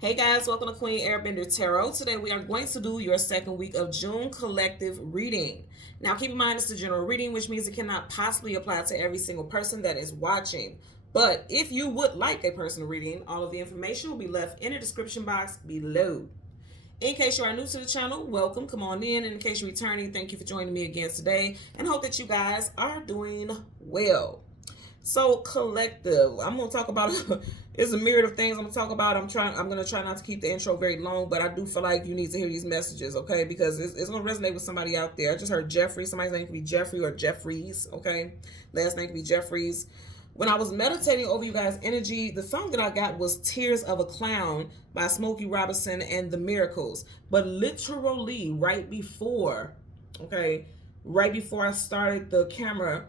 Hey guys, welcome to Queen Airbender Tarot. Today we are going to do your second week of June collective reading. Now keep in mind it's a general reading, which means it cannot possibly apply to every single person that is watching. But if you would like a personal reading, all of the information will be left in the description box below. In case you are new to the channel, welcome, come on in. And in case you're returning, thank you for joining me again today and hope that you guys are doing well. So collective, I'm gonna talk about it's a myriad of things I'm gonna talk about. I'm gonna try not to keep the intro very long, but I do feel like you need to hear these messages, okay? Because it's gonna resonate with somebody out there. I just heard Jeffrey. Somebody's name could be Jeffrey or Jeffries, okay? Last name could be Jeffries. When I was meditating over you guys' energy, the song that I got was Tears of a Clown by Smokey Robinson and the Miracles. But literally right before, okay, right before I started the camera,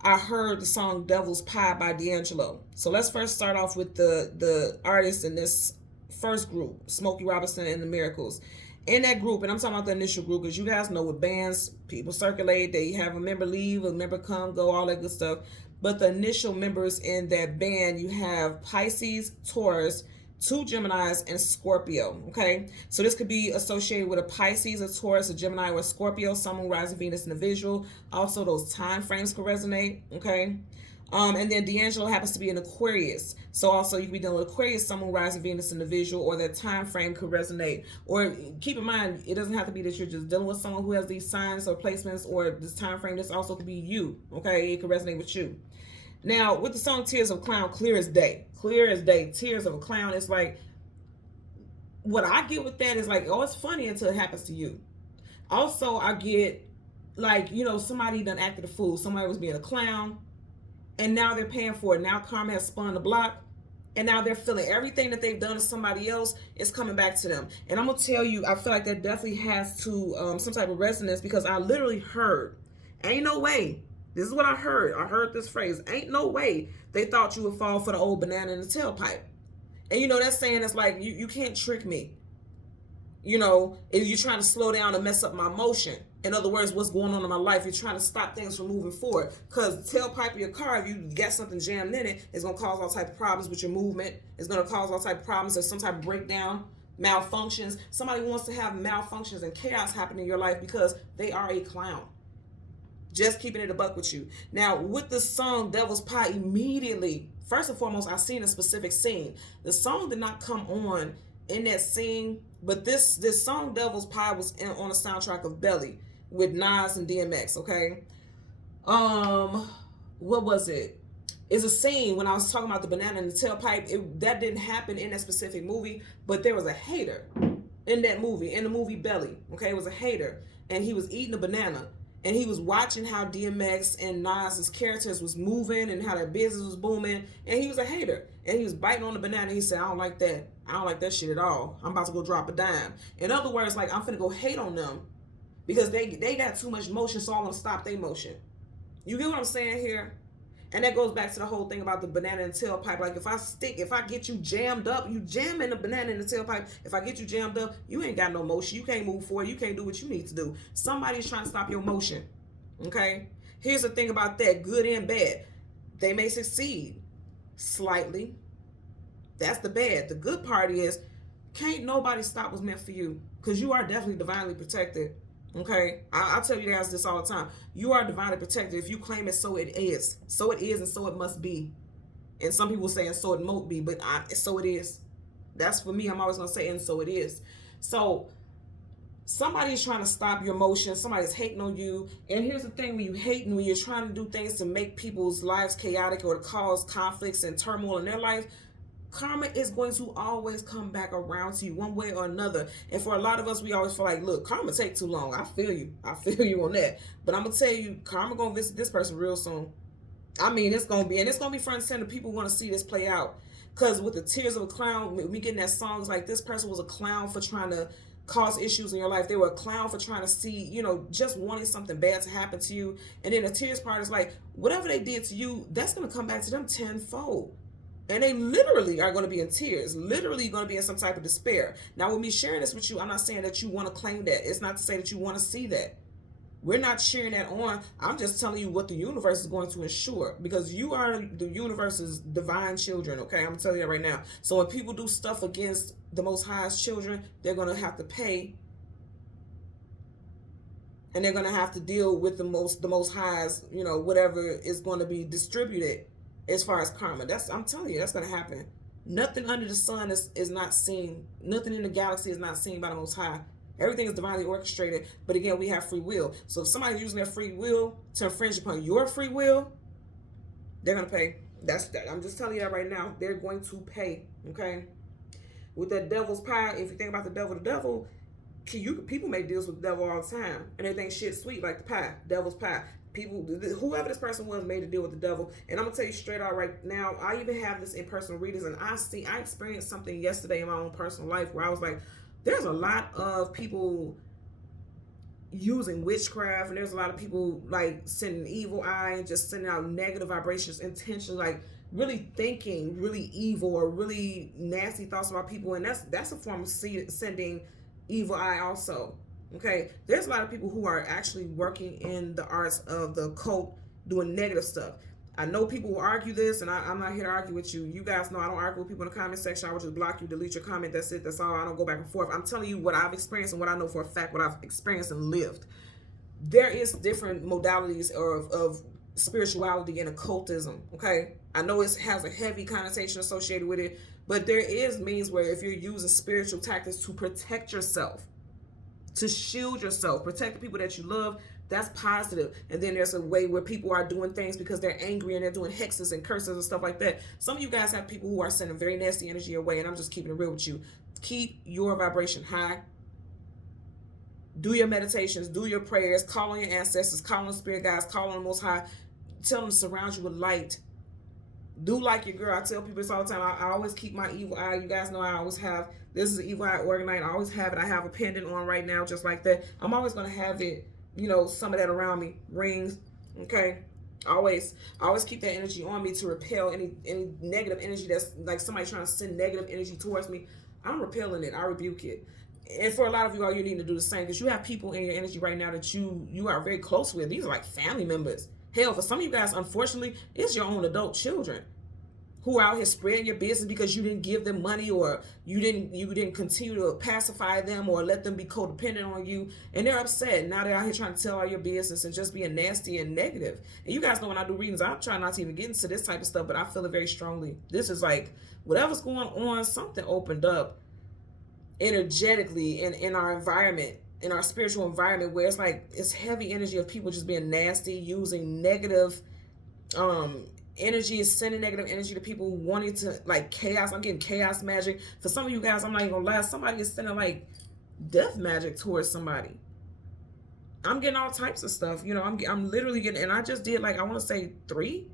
I heard the song Devil's Pie by D'Angelo. So let's first start off with the artists in this first group, Smokey Robinson and the Miracles. In that group, and I'm talking about the initial group, because you guys know with bands, people circulate, they have a member leave, a member come, go, all that good stuff. But the initial members in that band, you have Pisces, Taurus, 2 Geminis, and Scorpio, okay? So this could be associated with a Pisces, a Taurus, a Gemini, or a Scorpio, Sun, Moon, Rising, Venus in the visual. Also, those time frames could resonate, okay? And then D'Angelo happens to be an Aquarius. So also you could be dealing with Aquarius, Sun, Moon, Rising, Venus in the visual, or that time frame could resonate. Or keep in mind, it doesn't have to be that you're just dealing with someone who has these signs or placements or this time frame. This also could be you, okay? It could resonate with you. Now, with the song Tears of a Clown, clear as day. Clear as day. Tears of a Clown. It's like, what I get with that is like, oh, it's funny until it happens to you. Also, I get, like, you know, somebody done acted a fool. Somebody was being a clown, and now they're paying for it. Now karma has spun the block, and now they're feeling everything that they've done to somebody else is coming back to them. And I'm going to tell you, I feel like that definitely has to some type of resonance, because I literally heard, ain't no way. This is what I heard. I heard this phrase, ain't no way they thought you would fall for the old banana in the tailpipe. And you know, that saying is like, you can't trick me. You know, if you're trying to slow down and mess up my motion. In other words, what's going on in my life, you're trying to stop things from moving forward. Because the tailpipe of your car, if you get something jammed in it, it's going to cause all type of problems with your movement. It's going to cause all type of problems. There's some type of breakdown, malfunctions. Somebody wants to have malfunctions and chaos happen in your life because they are a clown. Just keeping it a buck with you. Now, with the song Devil's Pie, immediately, first and foremost, I seen a specific scene. The song did not come on in that scene, but this song Devil's Pie was on the soundtrack of Belly with Nas and DMX, okay? What was it? It's a scene when I was talking about the banana in the tailpipe. That didn't happen in that specific movie, but there was a hater in that movie, in the movie Belly, okay? It was a hater, and he was eating a banana. And he was watching how DMX and Nas's characters was moving and how their business was booming. And he was a hater. And he was biting on the banana. He said, I don't like that. I don't like that shit at all. I'm about to go drop a dime. In other words, like, I'm finna go hate on them because they got too much motion, so I want to stop their motion. You get what I'm saying here? And that goes back to the whole thing about the banana and tailpipe. Like, if I get you jammed up, you jamming the banana in the tailpipe. If I get you jammed up, you ain't got no motion. You can't move forward. You can't do what you need to do. Somebody's trying to stop your motion. Okay? Here's the thing about that, good and bad. They may succeed slightly. That's the bad. The good part is, can't nobody stop what's meant for you, because you are definitely divinely protected. Okay, I tell you guys this all the time. You are divinely protected. If you claim it, so it is. So it is, and so it must be. And some people say, and so it won't be, but so it is. That's for me. I'm always going to say, and so it is. So somebody's trying to stop your motion. Somebody's hating on you. And here's the thing, when you hating, when you're trying to do things to make people's lives chaotic or to cause conflicts and turmoil in their life, karma is going to always come back around to you one way or another. And for a lot of us, we always feel like, look, karma take too long. I feel you. I feel you on that. But I'm going to tell you, karma going to visit this person real soon. I mean, it's going to be, and it's going to be front and center. People want to see this play out. Because with the Tears of a Clown, we getting that song, it's like this person was a clown for trying to cause issues in your life. They were a clown for trying to see, you know, just wanting something bad to happen to you. And then the tears part is like, whatever they did to you, that's going to come back to them tenfold. And they literally are going to be in tears, literally going to be in some type of despair. Now, with me sharing this with you, I'm not saying that you want to claim that. It's not to say that you want to see that. We're not cheering that on. I'm just telling you what the universe is going to ensure, because you are the universe's divine children, okay? I'm telling you that right now. So when people do stuff against the Most High's children, they're going to have to pay, and they're going to have to deal with the Most High's, you know, whatever is going to be distributed as far as karma. I'm telling you, that's going to happen. Nothing under the sun is not seen. Nothing in the galaxy is not seen by the Most High. Everything is divinely orchestrated. But again, we have free will. So if somebody's using their free will to infringe upon your free will, they're going to pay. I'm just telling you that right now. They're going to pay, okay? With that devil's pie, if you think about the devil, people make deals with the devil all the time. And they think shit's sweet, like the pie, devil's pie. People, whoever this person was, made a deal with the devil. And I'm gonna tell you straight out right now, I even have this in personal readings, and I experienced something yesterday in my own personal life where I was like, there's a lot of people using witchcraft, and there's a lot of people like sending evil eye and just sending out negative vibrations intentionally, like really thinking really evil or really nasty thoughts about people. And that's a form of sending evil eye also. Okay, there's a lot of people who are actually working in the arts of the occult, doing negative stuff. I know people will argue this, and I'm not here to argue with you. You guys know I don't argue with people in the comment section. I will just block you, delete your comment. That's it. That's all. I don't go back and forth. I'm telling you what I've experienced and what I know for a fact, what I've experienced and lived. There is different modalities of spirituality and occultism. Okay, I know it has a heavy connotation associated with it, but there is means where if you're using spiritual tactics to protect yourself, to shield yourself, protect the people that you love, that's positive. And then there's a way where people are doing things because they're angry and they're doing hexes and curses and stuff like that. Some of you guys have people who are sending very nasty energy your way, and I'm just keeping it real with you. Keep your vibration high. Do your meditations, do your prayers, call on your ancestors, call on spirit guides, call on the Most High. Tell them to surround you with light. Do like your girl. I tell people this all the time. I always keep my evil eye. You guys know I always have. This is an evil eye organite. I always have it. I have a pendant on right now just like that. I'm always going to have it, you know, some of that around me. Rings, okay? I always keep that energy on me to repel any negative energy that's like somebody trying to send negative energy towards me. I'm repelling it. I rebuke it. And for a lot of you all, you need to do the same, because you have people in your energy right now that you are very close with. These are like family members. Hell, for some of you guys, unfortunately, it's your own adult children who are out here spreading your business because you didn't give them money, or you didn't continue to pacify them or let them be codependent on you, and they're upset. Now they're out here trying to tell all your business and just being nasty and negative. And you guys know when I do readings, I try not to even get into this type of stuff, but I feel it very strongly. This is like whatever's going on, something opened up energetically in our environment, in our spiritual environment, where it's like it's heavy energy of people just being nasty, using negative energy, is sending negative energy to people wanting to like chaos. I'm getting chaos magic. For some of you guys, I'm not even gonna lie, somebody is sending like death magic towards somebody. I'm getting all types of stuff. You know, I'm literally getting, and I just did like, I want to say three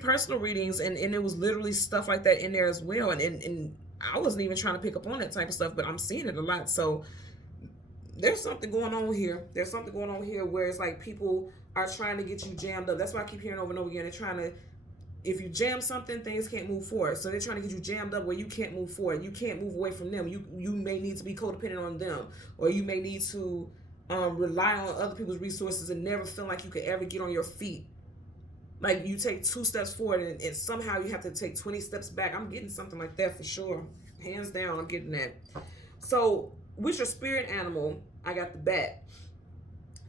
personal readings, and it was literally stuff like that in there as well. And I wasn't even trying to pick up on that type of stuff, but I'm seeing it a lot. So there's something going on here. There's something going on here where it's like people are trying to get you jammed up. That's why I keep hearing over and over again. They're trying to, if you jam something, things can't move forward. So they're trying to get you jammed up where you can't move forward. You can't move away from them. You may need to be codependent on them, or you may need to rely on other people's resources and never feel like you could ever get on your feet. Like you take 2 steps forward and somehow you have to take 20 steps back. I'm getting something like that for sure. Hands down, I'm getting that. So with your spirit animal, I got the bat.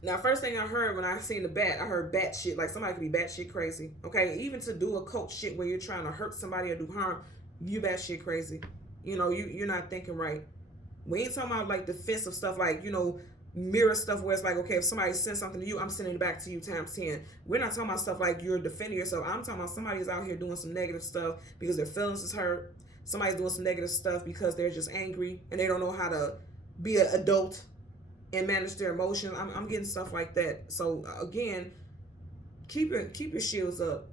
Now, first thing I heard when I seen the bat, I heard bat shit. Like somebody could be bat shit crazy. Okay, even to do occult shit where you're trying to hurt somebody or do harm, you bat shit crazy. You know, you're not thinking right. We ain't talking about like defensive stuff, like, you know, mirror stuff where it's like, okay, if somebody sends something to you, I'm sending it back to you times 10. We're not talking about stuff like you're defending yourself. I'm talking about somebody's out here doing some negative stuff because their feelings is hurt. Somebody's doing some negative stuff because they're just angry and they don't know how to be an adult and manage their emotions. I'm getting stuff like that. So again, keep your shields up.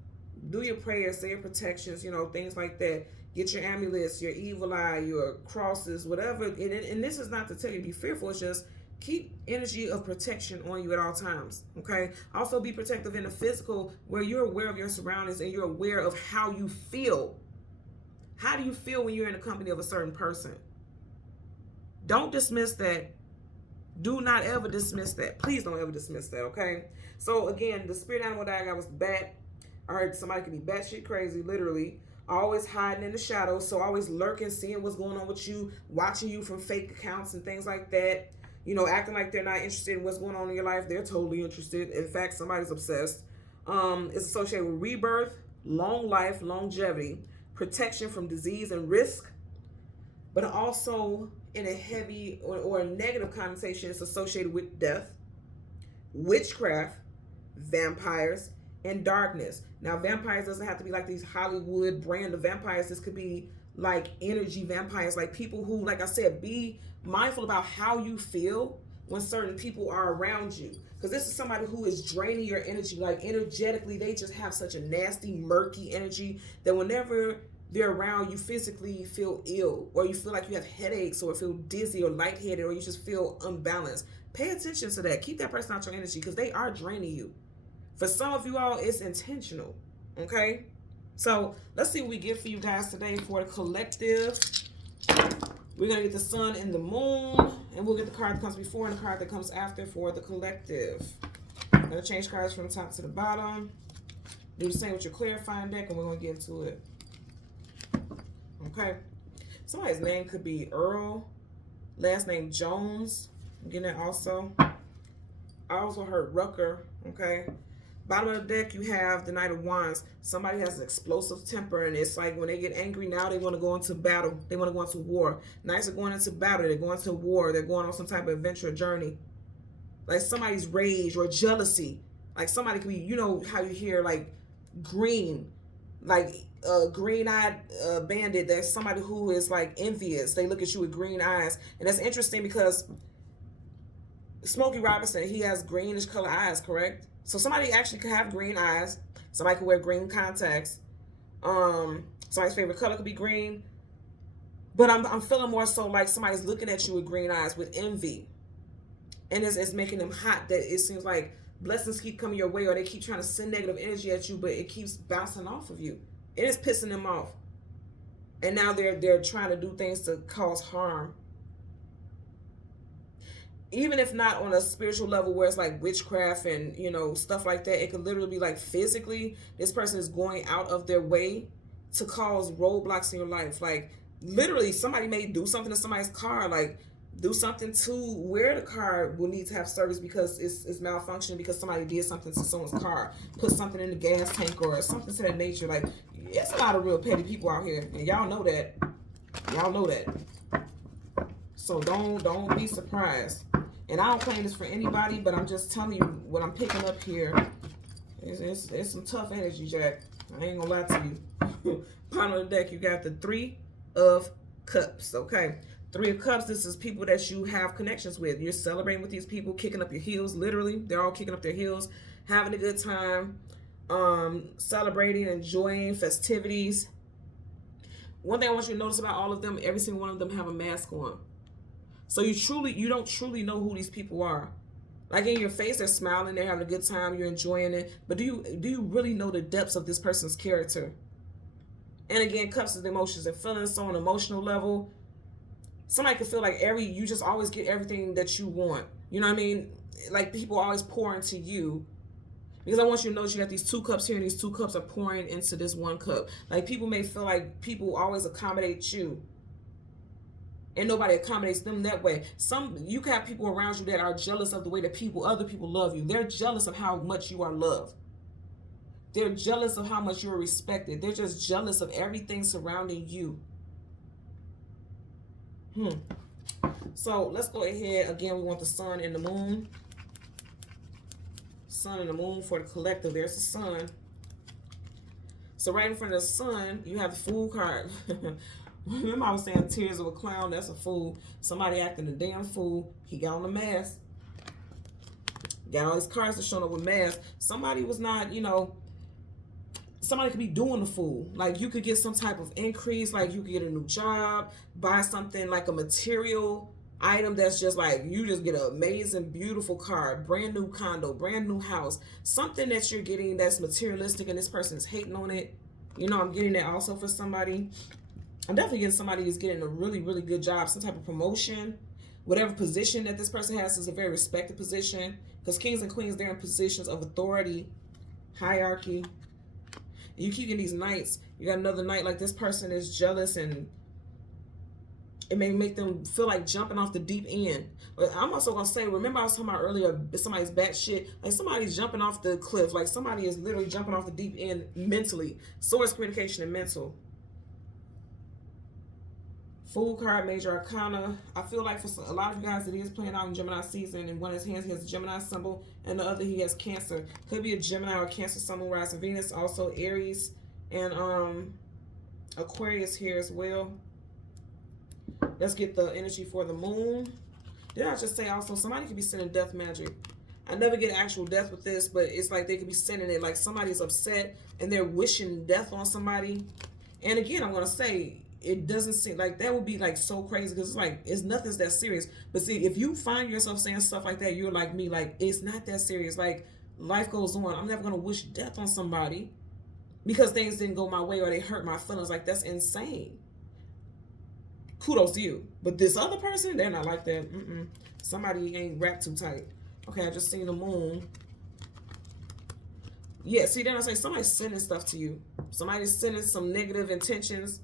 Do your prayers, say your protections, you know, things like that. Get your amulets, your evil eye, your crosses, whatever. And this is not to tell you to be fearful. It's just keep energy of protection on you at all times, okay? Also be protective in the physical, where you're aware of your surroundings and you're aware of how you feel. How do you feel when you're in the company of a certain person? Don't dismiss that Do not ever dismiss that. Please don't ever dismiss that, okay? So again, the spirit animal that I got was the bat. I heard somebody could be batshit crazy, literally. Always hiding in the shadows, so always lurking, seeing what's going on with you, watching you from fake accounts and things like that. You know, acting like they're not interested in what's going on in your life. They're totally interested. In fact, somebody's obsessed. It's associated with rebirth, long life, longevity, protection from disease and risk, but also in a heavy or a negative connotation, it's associated with death, witchcraft, vampires, and darkness. Now, vampires doesn't have to be like these Hollywood brand of vampires. This could be like energy vampires, like people who, like I said, be mindful about how you feel when certain people are around you. Because this is somebody who is draining your energy. Like energetically, they just have such a nasty, murky energy that whenever they're around, you physically feel ill, or you feel like you have headaches, or feel dizzy or lightheaded, or you just feel unbalanced. Pay attention to that. Keep that person out your energy, because they are draining you. For some of you all, it's intentional. Okay? So let's see what we get for you guys today for the collective. We're going to get the sun and the moon, and we'll get the card that comes before and the card that comes after for the collective. I'm going to change cards from the top to the bottom. Do the same with your clarifying deck, and we're going to get into it. Okay. Somebody's name could be Earl. Last name Jones. I'm getting that also. I also heard Rucker. Okay. Bottom of the deck, you have the Knight of Wands. Somebody has an explosive temper, and it's like when they get angry now, they want to go into battle. They want to go into war. Knights are going into battle. They're going to war. They're going on some type of adventure journey. Like somebody's rage or jealousy. Like somebody could be, you know how you hear like green, like a green-eyed bandit. There's somebody who is like envious. They look at you with green eyes. And that's interesting because Smokey Robinson, he has greenish color eyes, correct? So somebody actually could have green eyes. Somebody could wear green contacts. Somebody's favorite color could be green. But I'm feeling more so like somebody's looking at you with green eyes, with envy. And it's making them hot, that it seems like blessings keep coming your way, or they keep trying to send negative energy at you, but it keeps bouncing off of you. It is pissing them off. And now they're trying to do things to cause harm. Even if not on a spiritual level where it's like witchcraft and, you know, stuff like that, it could literally be like physically, this person is going out of their way to cause roadblocks in your life. Like literally somebody may do something to somebody's car, like do something to where the car will need to have service because it's malfunctioning because somebody did something to someone's car, put something in the gas tank or something to that nature. Like it's a lot of real petty people out here, and y'all know that. Y'all know that. So don't be surprised. And I don't claim this for anybody, but I'm just telling you what I'm picking up here. It's some tough energy, Jack. I ain't gonna lie to you. Bottom of the deck, you got the Three of Cups, okay? Three of Cups, this is people that you have connections with. You're celebrating with these people, kicking up your heels, literally. They're all kicking up their heels, having a good time, celebrating, enjoying festivities. One thing I want you to notice about all of them, every single one of them have a mask on. So you don't truly know who these people are. Like in your face, they're smiling, they're having a good time, you're enjoying it. But do you really know the depths of this person's character? And again, cups is the emotions and feelings. So on an emotional level, somebody could feel like you just always get everything that you want. You know what I mean? Like people always pour into you. Because I want you to notice you got these two cups here, and these two cups are pouring into this one cup. Like people may feel like people always accommodate you, and nobody accommodates them that way. You can have people around you that are jealous of the way that other people love you. They're jealous of how much you are loved. They're jealous of how much you're respected. They're just jealous of everything surrounding you. So let's go ahead. Again, we want the sun and the moon. Sun and the moon for the collective. There's the sun. So right in front of the sun, you have the Fool card. Remember I was saying tears of a clown? That's a fool. Somebody acting a damn fool. He got on the mask. Got all these cards that showing up with masks. Somebody was not, somebody could be doing the fool. Like you could get some type of increase. Like you could get a new job, buy something like a material item that's just like, you just get an amazing, beautiful car, brand new condo, brand new house. Something that you're getting that's materialistic and this person is hating on it. I'm getting that also for somebody. I'm definitely getting somebody who's getting a really, really good job, some type of promotion. Whatever position that this person has is a very respected position, because kings and queens, they're in positions of authority, hierarchy. You keep getting these knights. You got another knight, like this person is jealous, and it may make them feel like jumping off the deep end. But I'm also going to say, remember I was talking about earlier, somebody's batshit, like somebody's jumping off the cliff, like somebody is literally jumping off the deep end mentally. Swords, communication, and mental. Fool card, major arcana. I feel like for a lot of you guys, it is playing out in Gemini season. In one of his hands, he has a Gemini symbol, and the other, he has Cancer. Could be a Gemini or Cancer, Sun, Moon, Rising, Venus. Also Aries and Aquarius here as well. Let's get the energy for the moon. Did I just say also somebody could be sending death magic? I never get actual death with this, but it's like they could be sending it like somebody's upset and they're wishing death on somebody. And again, I'm going to say, it doesn't seem like that would be like so crazy, because it's like, it's nothing's that serious. But see, if you find yourself saying stuff like that, you're like me, like it's not that serious. Like life goes on. I'm never going to wish death on somebody because things didn't go my way or they hurt my feelings. Like that's insane. Kudos to you. But this other person, they're not like that. Somebody ain't wrapped too tight. Okay, I just seen the moon. Yeah, see, then I say somebody's sending stuff to you. Somebody's sending some negative intentions,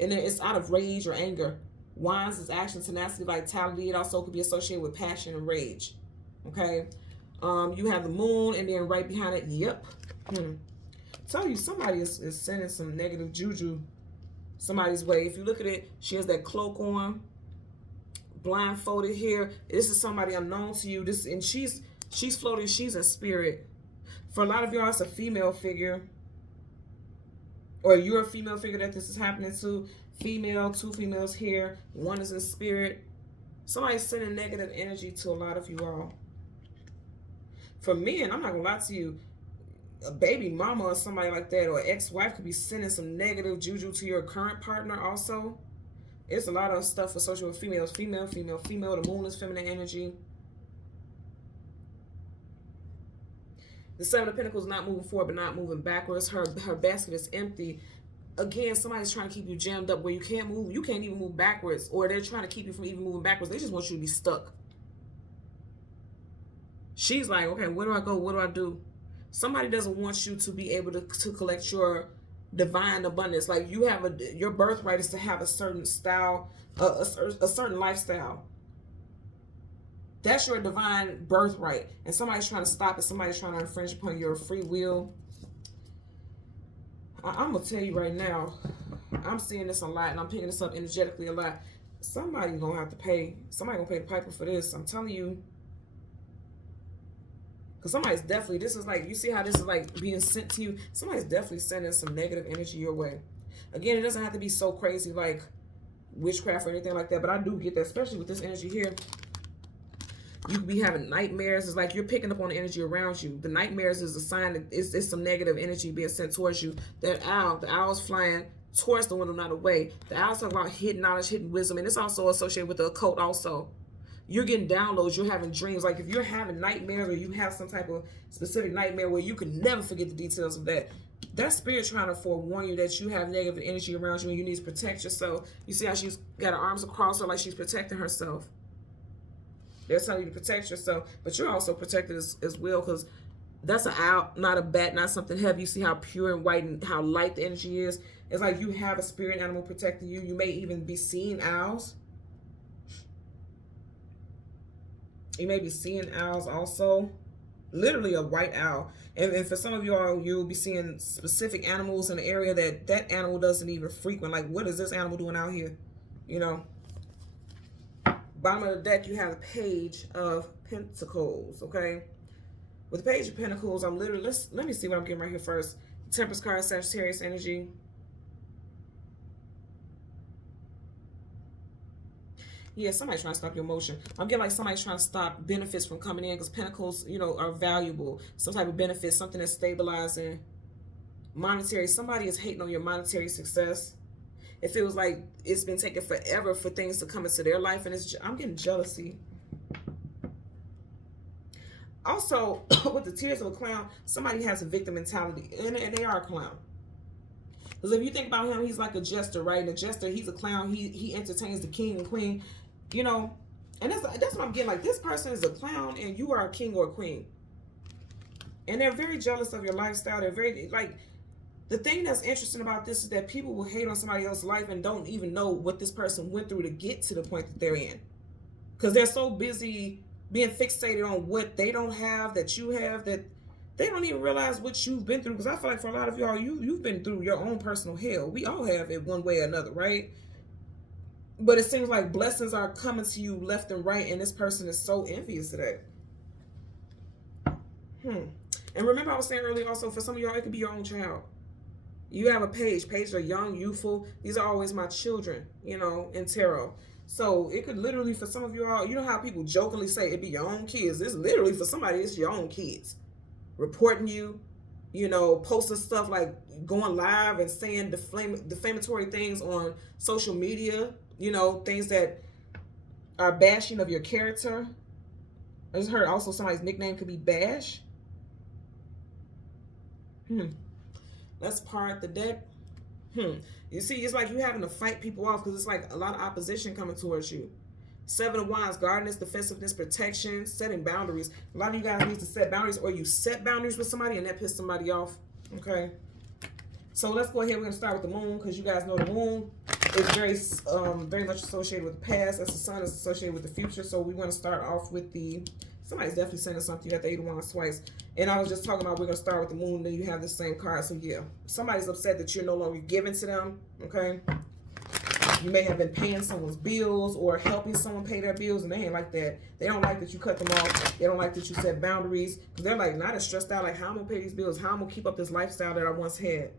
and it's out of rage or anger. Wands is action, tenacity, vitality. It also could be associated with passion and rage. Okay, you have the moon, and then right behind it, yep. Tell you, somebody is sending some negative juju somebody's way. If you look at it, she has that cloak on, blindfolded here. This is somebody unknown to you. And she's floating. She's in spirit. For a lot of y'all, it's a female figure, or you're a female figure that this is happening to. Female, two females here. One is in spirit. Somebody's sending negative energy to a lot of you all. For men, I'm not gonna lie to you, a baby mama or somebody like that, or ex-wife could be sending some negative juju to your current partner also. It's a lot of stuff associated with females. Female, female, female. The moon is feminine energy. The Seven of Pentacles not moving forward, but not moving backwards. Her basket is empty. Again, somebody's trying to keep you jammed up where you can't move. You can't even move backwards, or they're trying to keep you from even moving backwards. They just want you to be stuck. She's like, okay, where do I go? What do I do? Somebody doesn't want you to be able to collect your divine abundance. Like you have your birthright is to have a certain style, a certain lifestyle. That's your divine birthright. And somebody's trying to stop it. Somebody's trying to infringe upon your free will. I'm going to tell you right now, I'm seeing this a lot, and I'm picking this up energetically a lot. Somebody's going to have to pay. Somebody's going to pay the piper for this. I'm telling you. Because somebody's definitely, this is like, you see how this is like being sent to you? Somebody's definitely sending some negative energy your way. Again, it doesn't have to be so crazy like witchcraft or anything like that, but I do get that, especially with this energy here. You could be having nightmares. It's like you're picking up on the energy around you. The nightmares is a sign that it's some negative energy being sent towards you. That owl, the owl's flying towards the window, not away. The owl's talking about hidden knowledge, hidden wisdom, and it's also associated with the occult also. You're getting downloads. You're having dreams. Like if you're having nightmares, or you have some type of specific nightmare where you can never forget the details of that, that spirit trying to forewarn you that you have negative energy around you and you need to protect yourself. You see how she's got her arms across her like she's protecting herself. They're telling you to protect yourself, but you're also protected as well, because that's an owl, not a bat, not something heavy. You see how pure and white and how light the energy is. It's like you have a spirit animal protecting you. You may even be seeing owls. You may be seeing owls also. Literally a white owl. And for some of y'all, you'll be seeing specific animals in the area that animal doesn't even frequent. Like, what is this animal doing out here? You know? Bottom of the deck, you have the Page of Pentacles, okay? With the Page of Pentacles, I'm literally, let me see what I'm getting right here first. Temperance card, Sagittarius energy. Yeah, somebody's trying to stop your emotion. I'm getting like somebody's trying to stop benefits from coming in, because Pentacles, you know, are valuable. Some type of benefit, something that's stabilizing. Monetary, somebody is hating on your monetary success. It feels like it's been taking forever for things to come into their life, and I'm getting jealousy. Also, with the tears of a clown, somebody has a victim mentality, and they are a clown. Because if you think about him, he's like a jester, right? And a jester, he's a clown. He entertains the king and queen. You know, And that's what I'm getting. Like, this person is a clown and you are a king or a queen. And they're very jealous of your lifestyle. They're very, like, the thing that's interesting about this is that people will hate on somebody else's life and don't even know what this person went through to get to the point that they're in. Because they're so busy being fixated on what they don't have that you have, that they don't even realize what you've been through. Because I feel like for a lot of y'all, you've been through your own personal hell. We all have it one way or another, right? But it seems like blessings are coming to you left and right, and this person is so envious of that. And remember, I was saying earlier also, for some of y'all, it could be your own child. You have a page. Pages are young, youthful. These are always my children, you know, in tarot. So it could literally, for some of you all, you know how people jokingly say it be your own kids. It's literally, for somebody, it's your own kids. Reporting you, you know, posting stuff like going live and saying defamatory things on social media, you know, things that are bashing of your character. I just heard also somebody's nickname could be Bash. Let's part the deck. You see, it's like you having to fight people off because it's like a lot of opposition coming towards you. 7 of Wands, guardedness, defensiveness, protection, setting boundaries. A lot of you guys need to set boundaries, or you set boundaries with somebody and that pissed somebody off. Okay. So let's go ahead. We're going to start with the moon because you guys know the moon is very much associated with the past, as the sun is associated with the future. So we want to start off with somebody's definitely sending something. You got the 8 of Wands twice. And I was just talking about we're going to start with the moon, then you have the same card. So yeah, somebody's upset that you're no longer giving to them, okay? You may have been paying someone's bills or helping someone pay their bills, and they ain't like that. They don't like that you cut them off. They don't like that you set boundaries, because they're like not as stressed out, like how I'm going to pay these bills, how I'm going to keep up this lifestyle that I once had.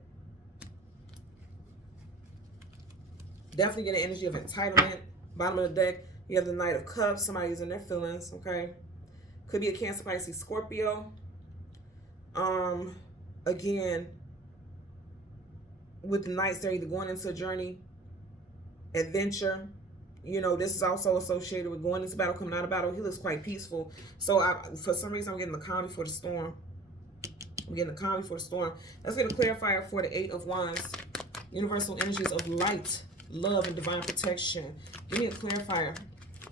Definitely get an energy of entitlement. Bottom of the deck, you have the Knight of Cups. Somebody's in their feelings, okay? Could be a Cancer, Pisces, Scorpio. Again, with the Knights, they're either going into a journey, adventure. You know, this is also associated with going into battle, coming out of battle. He looks quite peaceful. So for some reason, I'm getting the calm before the storm. I'm getting the calm before the storm. Let's get a clarifier for the 8 of Wands. Universal energies of light, love, and divine protection. Give me a clarifier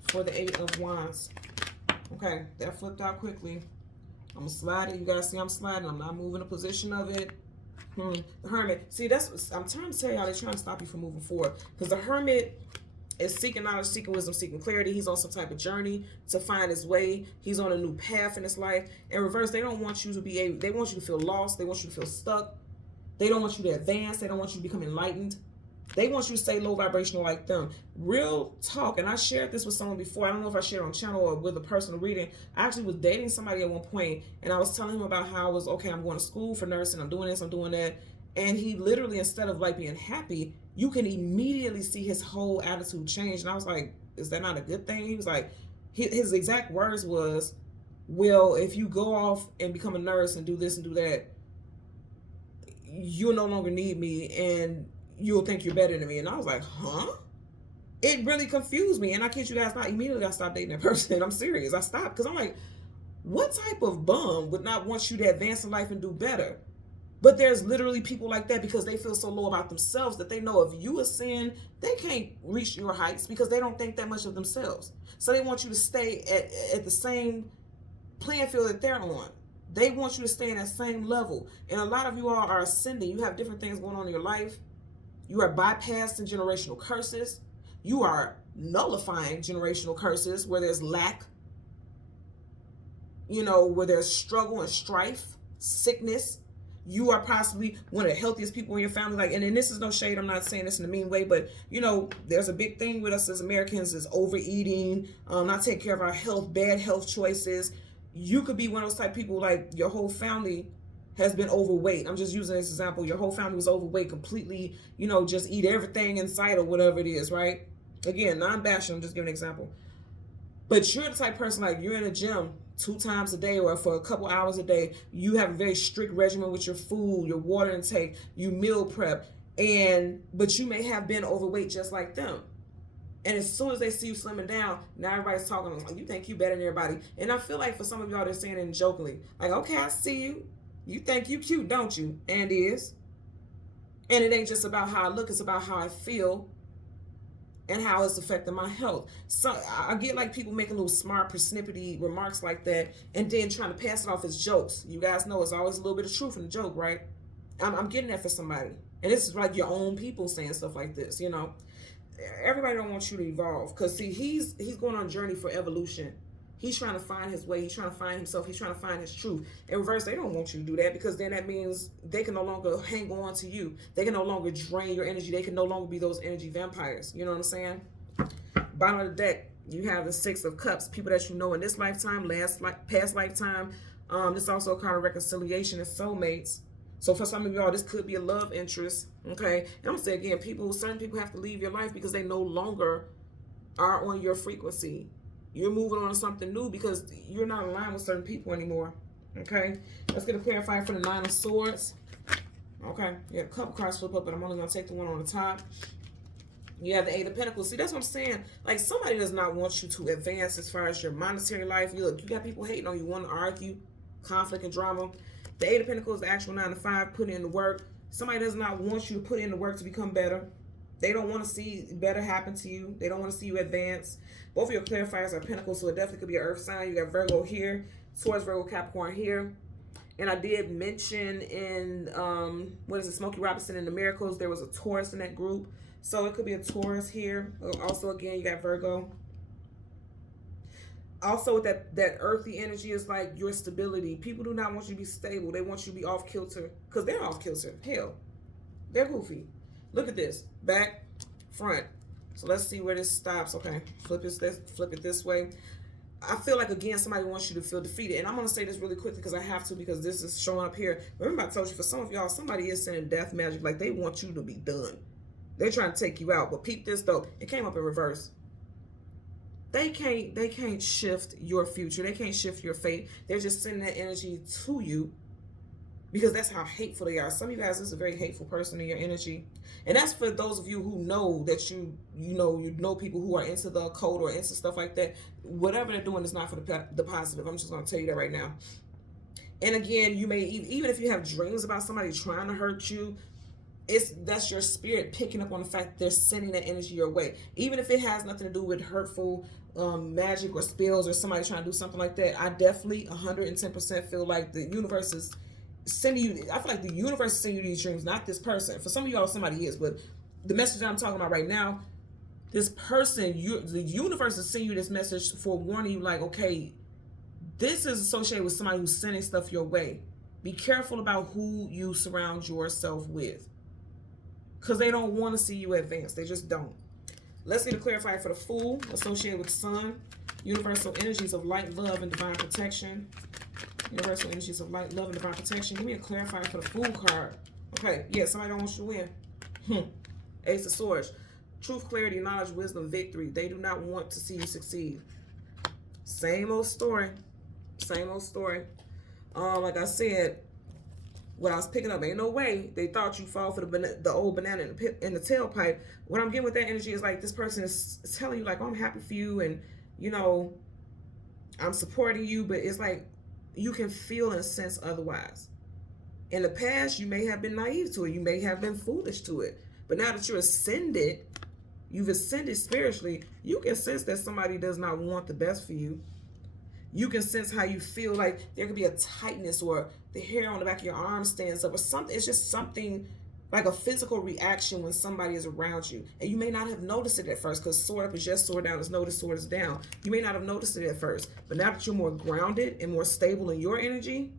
for the 8 of Wands. Okay, that flipped out quickly. I'm going to slide it. You guys see I'm sliding. I'm not moving the position of it. The Hermit. See, that's I'm trying to tell y'all, they're trying to stop you from moving forward. Because the Hermit is seeking knowledge, seeking wisdom, seeking clarity. He's on some type of journey to find his way. He's on a new path in his life. In reverse, they don't want you to be able, they want you to feel lost. They want you to feel stuck. They don't want you to advance. They don't want you to become enlightened. They want you to stay low vibrational like them. Real talk, and I shared this with someone before. I don't know if I shared on channel or with a personal reading. I actually was dating somebody at one point, and I was telling him about how I was, okay, I'm going to school for nursing, I'm doing this, I'm doing that. And he literally, instead of like being happy, you can immediately see his whole attitude change. And I was like, is that not a good thing? He was like, his exact words was, well, if you go off and become a nurse and do this and do that, you'll no longer need me and you'll think you're better than me. And I was like, huh? It really confused me. And I kid you guys not, immediately I stopped dating that person. I'm serious. I stopped because I'm like, what type of bum would not want you to advance in life and do better? But there's literally people like that because they feel so low about themselves that they know if you ascend, they can't reach your heights because they don't think that much of themselves. So they want you to stay at the same playing field that they're on. They want you to stay in that same level. And a lot of you all are ascending. You have different things going on in your life. You are bypassing generational curses. You are nullifying generational curses where there's lack, you know, where there's struggle and strife, sickness. You are possibly one of the healthiest people in your family. Like, and then this is no shade. I'm not saying this in a mean way, but you know, there's a big thing with us as Americans is overeating, not taking care of our health, bad health choices. You could be one of those type of people, like your whole family has been overweight. I'm just using this example. Your whole family was overweight, completely, you know, just eat everything in sight or whatever it is, right? Again, non-bashing, I'm just giving an example. But you're the type of person, like you're in a gym 2 times a day or for a couple hours a day. You have a very strict regimen with your food, your water intake, you meal prep, but you may have been overweight just like them. And as soon as they see you slimming down, now everybody's talking like, you think you better than everybody. And I feel like for some of y'all, they're saying it jokingly. Like, okay, I see you. You think you cute, don't you? And it is. And it ain't just about how I look, it's about how I feel. and how it's affecting my health. So I get like people making little smart, persnippety remarks like that, and then trying to pass it off as jokes. You guys know it's always a little bit of truth in the joke, right? I'm getting that for somebody, and this is like your own people saying stuff like this. You know, everybody don't want you to evolve, because see, he's going on a journey for evolution. He's trying to find his way. He's trying to find himself. He's trying to find his truth. In reverse, they don't want you to do that, because then that means they can no longer hang on to you. They can no longer drain your energy. They can no longer be those energy vampires. You know what I'm saying? Bottom of the deck, you have the Six of Cups. People that you know in this lifetime, past lifetime. This is also a card of reconciliation and soulmates. So for some of y'all, this could be a love interest. Okay? And I'm going to say again, certain people have to leave your life because they no longer are on your frequency. You're moving on to something new because you're not aligned with certain people anymore. Okay? Let's get a clarifier for the Nine of Swords. Okay. Yeah, a couple cards flip up, but I'm only going to take the one on the top. You have the Eight of Pentacles. See, that's what I'm saying. Like, somebody does not want you to advance as far as your monetary life. You got people hating on you, want to argue, conflict and drama. The Eight of Pentacles, the actual 9 to 5, put in the work. Somebody does not want you to put in the work to become better. They don't want to see better happen to you. They don't want to see you advance. Both of your clarifiers are Pentacles, so it definitely could be an earth sign. You got Virgo here, Taurus, Virgo, Capricorn here. And I did mention in, Smokey Robinson and the Miracles, there was a Taurus in that group. So it could be a Taurus here. Also, again, you got Virgo. Also, with that earthy energy is like your stability. People do not want you to be stable. They want you to be off kilter, because they're off kilter. Hell, they're goofy. Look at this. Back, front. So let's see where this stops. Okay, flip it this way. I feel like, again, somebody wants you to feel defeated. And I'm going to say this really quickly because I have to, because this is showing up here. Remember I told you, for some of y'all, somebody is sending death magic. Like, they want you to be done. They're trying to take you out. But peep this, though. It came up in reverse. They can't shift your future. They can't shift your fate. They're just sending that energy to you, because that's how hateful they are. Some of you guys, this is a very hateful person in your energy. And that's for those of you who know that you know people who are into the occult or into stuff like that. Whatever they're doing is not for the positive. I'm just going to tell you that right now. And again, you may, even if you have dreams about somebody trying to hurt you, that's your spirit picking up on the fact that they're sending that energy your way. Even if it has nothing to do with hurtful magic or spells or somebody trying to do something like that, I definitely 110% feel like the universe is sending you. I feel like the universe is sending you these dreams, not this person. For some of y'all, somebody is, but the message that I'm talking about right now, this person, the universe is sending you this message for warning you, like, okay, this is associated with somebody who's sending stuff your way. Be careful about who you surround yourself with, because they don't want to see you advance. They just don't. Let's get a clarifier for the Fool, associated with the Sun. Universal energies of light, love, and divine protection. Universal energies of light, love, and divine protection. Give me a clarifier for the Fool card. Okay, yeah, somebody don't want you to win. Ace of Swords. Truth, clarity, knowledge, wisdom, victory. They do not want to see you succeed. Same old story. Same old story. Like I said, what I was picking up, ain't no way they thought you fall for the old banana in the tailpipe. What I'm getting with that energy is like, this person is telling you, like, oh, I'm happy for you, and, you know, I'm supporting you, but it's like you can feel in a sense otherwise. In the past, you may have been naive to it. You may have been foolish to it. But now that you've ascended spiritually, you can sense that somebody does not want the best for you. You can sense how you feel, like there could be a tightness, or the hair on the back of your arm stands up, or something. It's just something like a physical reaction when somebody is around you. And you may not have noticed it at first, because sword up is yes, sword down is no, sword is down. You may not have noticed it at first. But now that you're more grounded and more stable in your energy,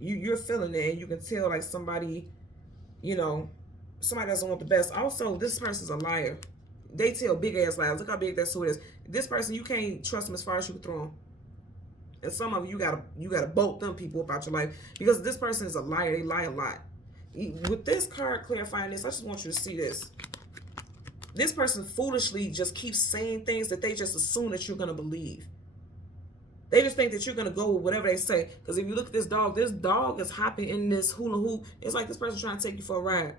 you're feeling it. And you can tell, like, somebody, you know, somebody doesn't want the best. Also, this person's a liar. They tell big ass lies. Look how big that sword is. This person, you can't trust them as far as you can throw them. And some of you gotta bolt them people about your life, because this person is a liar. They lie a lot. With this card clarifying this, I just want you to see this. This person foolishly just keeps saying things that they just assume that you're gonna believe. They just think that you're gonna go with whatever they say. Because if you look at this dog is hopping in this hula hoop. It's like this person trying to take you for a ride.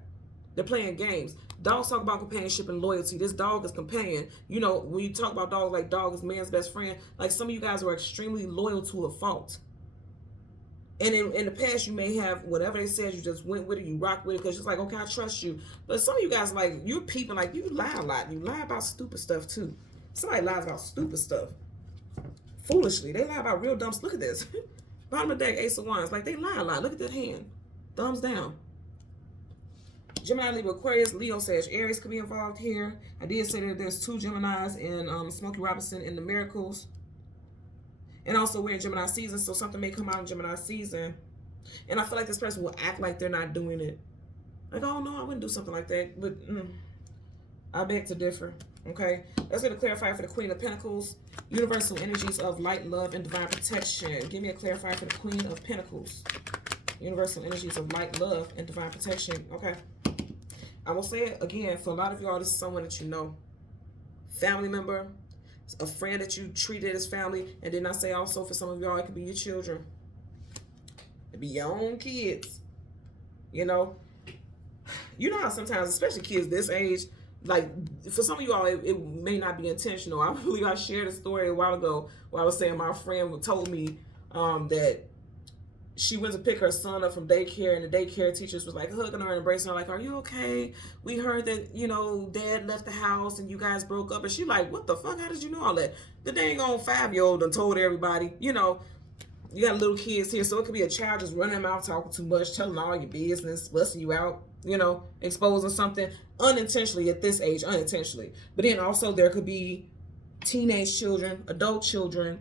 They're playing games. Dogs talk about companionship and loyalty. This dog is companion. You know, when you talk about dogs, like dog is man's best friend. Like, some of you guys are extremely loyal to a fault. And in the past, you may have whatever they said, you just went with it, you rocked with it because it's like, okay, I trust you. But some of you guys, like, you're peeping, like, you lie a lot. You lie about stupid stuff, too. Somebody lies about stupid stuff. Foolishly. They lie about real dumb stuff. Look at this. Bottom of the deck, Ace of Wands. Like, they lie a lot. Look at that hand. Thumbs down. Gemini, Libra, Aquarius, Leo, Sag, Aries could be involved here. I did say that there's 2 Geminis in Smokey Robinson in the Miracles. And also we're in Gemini season, so something may come out in Gemini season. And I feel like this person will act like they're not doing it. Like, oh no, I wouldn't do something like that. But I beg to differ. Okay, let's get a clarifier for the Queen of Pentacles. Universal energies of light, love, and divine protection. Give me a clarifier for the Queen of Pentacles. Universal energies of light, love, and divine protection. Okay. I will say it again, for a lot of y'all, this is someone that you know. Family member, a friend that you treated as family. And then I say also for some of y'all, it could be your children. It could be your own kids. You know how sometimes, especially kids this age, like for some of y'all, it may not be intentional. I believe I shared a story a while ago where I was saying my friend told me that she went to pick her son up from daycare, and the daycare teachers was like hugging her and embracing her, like, are you okay? We heard that, you know, dad left the house and you guys broke up. And she like, what the fuck? How did you know all that? The dang on 5-year-old done told everybody, you know, you got little kids here. So it could be a child just running out, talking too much, telling all your business, busting you out, you know, exposing something unintentionally at this age, unintentionally. But then also there could be teenage children, adult children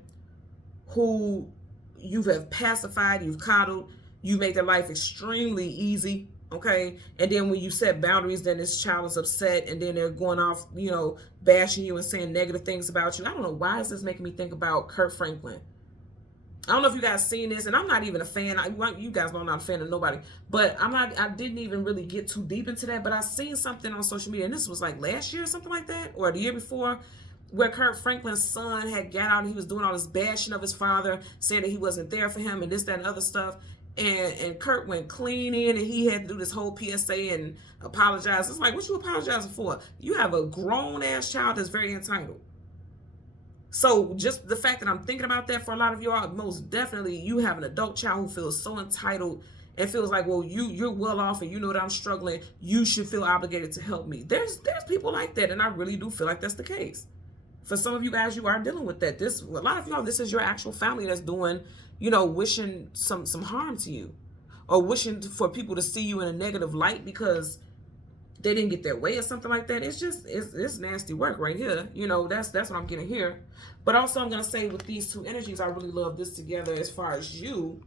who you have pacified, you've coddled, you make their life extremely easy, okay? And then when you set boundaries, then this child is upset, and then they're going off, you know, bashing you and saying negative things about you. I don't know, why is this making me think about Kurt Franklin? I don't know if you guys seen this, and I'm not even a fan. You guys know I'm not a fan of nobody, but I didn't even really get too deep into that, but I seen something on social media, and this was like last year or something like that, or the year before, where Kurt Franklin's son had got out and he was doing all this bashing of his father, saying that he wasn't there for him and this, that, and other stuff. And Kurt went clean in, and he had to do this whole PSA and apologize. It's like, what you apologizing for? You have a grown-ass child that's very entitled. So just the fact that I'm thinking about that for a lot of y'all, most definitely you have an adult child who feels so entitled and feels like, well, you're well off and you know that I'm struggling. You should feel obligated to help me. There's people like that, and I really do feel like that's the case. For some of you guys, you are dealing with that. A lot of y'all, this is your actual family that's doing, you know, wishing some harm to you, or wishing for people to see you in a negative light because they didn't get their way or something like that. It's just, it's nasty work right here. You know, that's what I'm getting here. But also I'm going to say with these 2 energies, I really love this together as far as you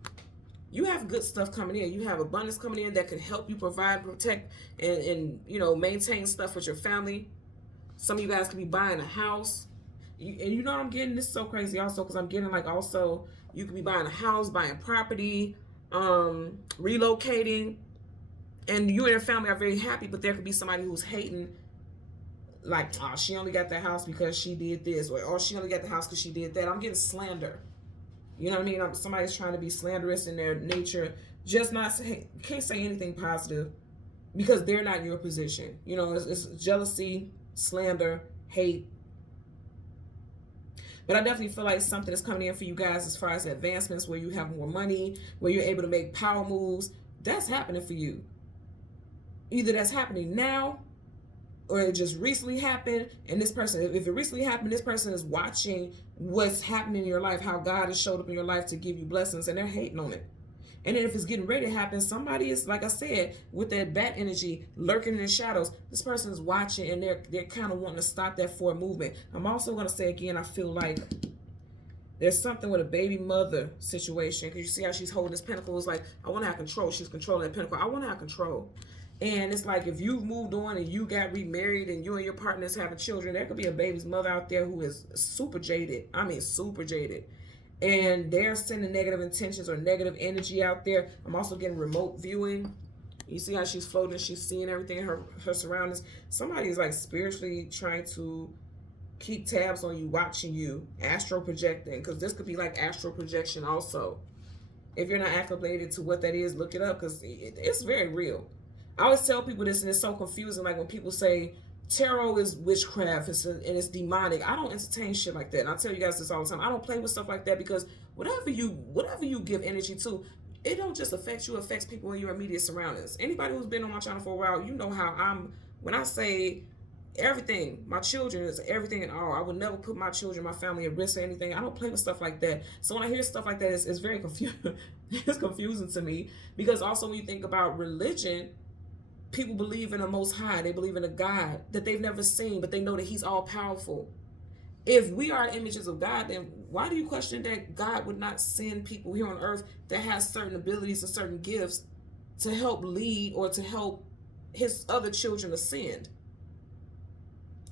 have good stuff coming in. You have abundance coming in that can help you provide, protect, and you know, maintain stuff with your family. Some of you guys could be buying a house. And you know what I'm getting? This is so crazy also because I'm getting like also you could be buying a house, buying property, relocating. And you and your family are very happy, but there could be somebody who's hating, like, oh, she only got the house because she did this, or oh, she only got the house because she did that. I'm getting slander. You know what I mean? Somebody's trying to be slanderous in their nature, just not say, can't say anything positive because they're not in your position. You know, it's jealousy, slander, hate. But I definitely feel like something is coming in for you guys as far as advancements, where you have more money, where you're able to make power moves. That's happening for you. Either that's happening now, or it just recently happened, and this person, if it recently happened, this person is watching what's happening in your life, how God has showed up in your life to give you blessings, and they're hating on it. And then if it's getting ready to happen, somebody is, like I said, with that bat energy lurking in the shadows, this person is watching, and they're kind of wanting to stop that forward movement. I'm also going to say again, I feel like there's something with a baby mother situation, because you see how she's holding this pentacle. It's like, I want to have control. She's controlling that pentacle. I want to have control. And it's like, if you've moved on and you got remarried and you and your partners having children, there could be a baby's mother out there who is super jaded. I mean, super jaded. And they're sending negative intentions or negative energy out there. I'm also getting remote viewing. You see how she's floating, she's seeing everything in her surroundings. Somebody is like spiritually trying to keep tabs on you, watching you, astral projecting, because this could be like astral projection also. If you're not acclimated to what that is, look it up, because it's very real. I always tell people this, and it's so confusing. Like when people say tarot is witchcraft and it's demonic, I don't entertain shit like that. And I tell you guys this all the time. I don't play with stuff like that, because whatever you give energy to, it don't just affect you, it affects people in your immediate surroundings. Anybody who's been on my channel for a while, you know how when I say everything, my children is everything and all. I would never put my children, my family at risk or anything. I don't play with stuff like that. So when I hear stuff like that, it's very confusing. It's confusing to me, because also when you think about religion, people believe in a Most High. They believe in a God that they've never seen, but they know that He's all powerful. If we are images of God, then why do you question that God would not send people here on earth that has certain abilities and certain gifts to help lead or to help His other children ascend?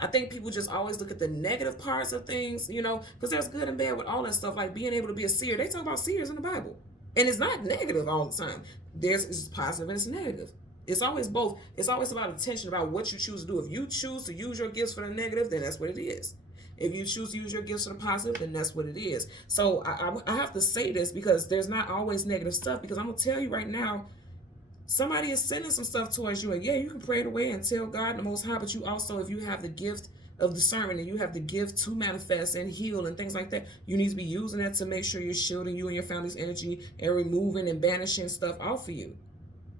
I think people just always look at the negative parts of things, you know, because there's good and bad with all that stuff, like being able to be a seer. They talk about seers in the Bible, and it's not negative all the time. It's positive and it's negative. It's always both. It's always about attention, about what you choose to do. If you choose to use your gifts for the negative, then that's what it is. If you choose to use your gifts for the positive, then that's what it is. So I have to say this, because there's not always negative stuff, because I'm going to tell you right now, somebody is sending some stuff towards you, and yeah, you can pray it away and tell God the Most High, but you also, if you have the gift of discernment and you have the gift to manifest and heal and things like that, you need to be using that to make sure you're shielding you and your family's energy and removing and banishing stuff off of you.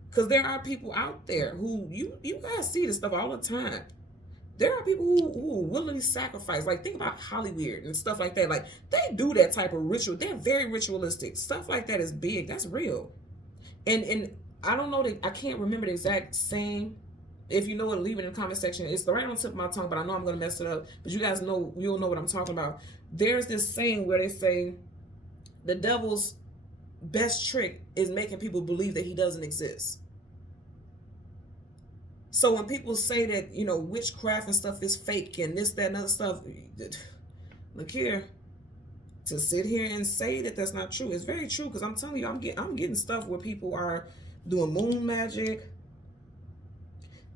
Because there are people out there who, you guys see this stuff all the time. There are people who willingly sacrifice. Like, think about Hollywood and stuff like that. Like, they do that type of ritual. They're very ritualistic. Stuff like that is big. That's real. And I don't know that, I can't remember the exact saying. If you know it, leave it in the comment section. It's right on the tip of my tongue, but I know I'm going to mess it up. But you guys know, you'll know what I'm talking about. There's this saying where they say the devil's best trick is making people believe that he doesn't exist. So when people say that, you know, witchcraft and stuff is fake and this, that, and other stuff, look here, to sit here and say that that's not true, it's very true, because I'm telling you, I'm getting stuff where people are doing moon magic,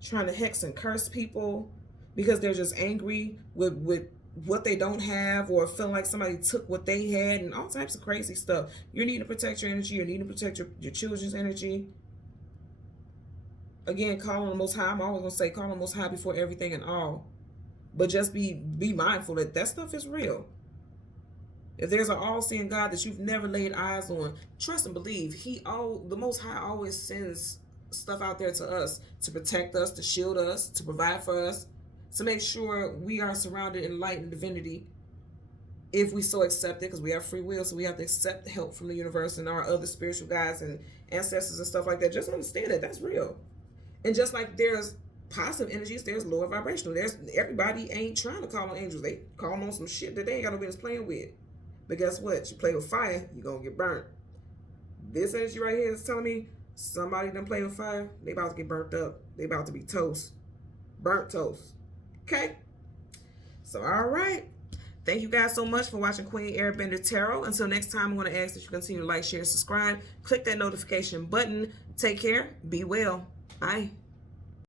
trying to hex and curse people because they're just angry with what they don't have, or feeling like somebody took what they had, and all types of crazy stuff. You need to protect your energy. You need to protect your children's energy. Again, call on the Most High. I'm always going to say call on the Most High before everything and all. But just be mindful that that stuff is real. If there's an all-seeing God that you've never laid eyes on, trust and believe. The Most High always sends stuff out there to us to protect us, to shield us, to provide for us, to make sure we are surrounded in light and divinity, if we so accept it, because we have free will. So we have to accept help from the universe and our other spiritual guides and ancestors and stuff like that. Just understand that that's real. And just like there's positive energies, there's lower vibrational. Everybody ain't trying to call on angels. They calling on some shit that they ain't got no business playing with. But guess what? You play with fire, you're going to get burnt. This energy right here is telling me somebody done play with fire, they about to get burnt up. They about to be toast. Burnt toast. Okay? So, all right. Thank you guys so much for watching Queen Airbender Tarot. Until next time, I'm going to ask that you continue to like, share, subscribe. Click that notification button. Take care. Be well. Bye.